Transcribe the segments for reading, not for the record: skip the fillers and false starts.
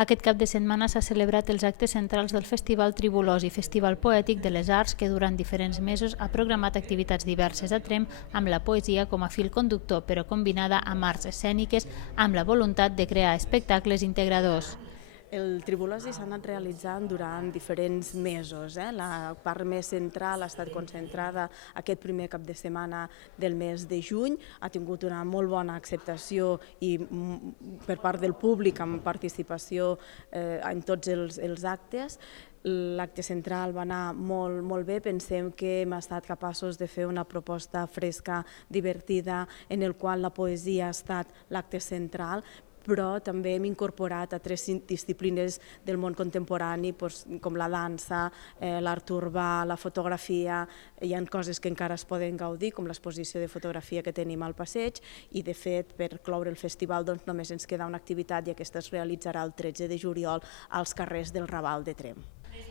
Aquest cap de setmana s'ha celebrat els actes centrals del Festival Tribulosi, Festival Poètic de les Arts que durant diferents mesos ha programat activitats diverses a Tremp amb la poesia com a fil conductor, però combinada amb arts escèniques amb la voluntat de crear espectacles integradors. El Tribulosi s'ha anat realitzant durant diferents mesos. La part més central ha estat concentrada aquest primer cap de setmana del mes de juny. Ha tingut una molt bona acceptació i per part del públic amb participació en tots els actes. L'acte central va anar molt bé, pensem que hem estat capaços de fer una proposta fresca, divertida, en el qual la poesia ha estat l'acte central, però també hem incorporat altres disciplines del món contemporani com la dansa, l'art urbà, la fotografia. Hi ha coses que encara es poden gaudir, com l'exposició de fotografia que tenim al passeig, i de fet per cloure el festival només ens queda una activitat i aquesta es realitzarà el 13 de juliol als carrers del Raval de Tremp.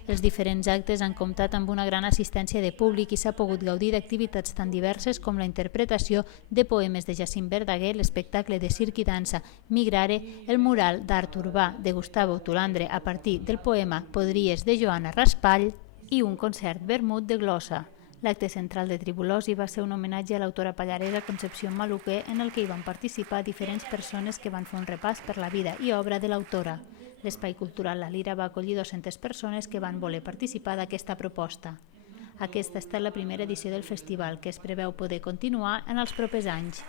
Els diferents actes han comptat amb una gran assistència de públic i s'ha pogut gaudir d'activitats tan diverses com la interpretació de poemes de Jacint Verdaguer, l'espectacle de circ i dansa Migrare, el mural d'art urbà de Gustavo Tulandre a partir del poema Podries de Joana Raspall i un concert vermut de glossa. L'acte central de Tribulosi va ser un homenatge a l'autora pallaresa Concepció Maluquer en el que hi van participar diferents persones que van fer un repàs per la vida i obra de l'autora. L'espai cultural La Lira va acollir 200 persones que van voler participar d'aquesta proposta. Aquesta ha estat la primera edició del festival, que es preveu poder continuar en els propers anys.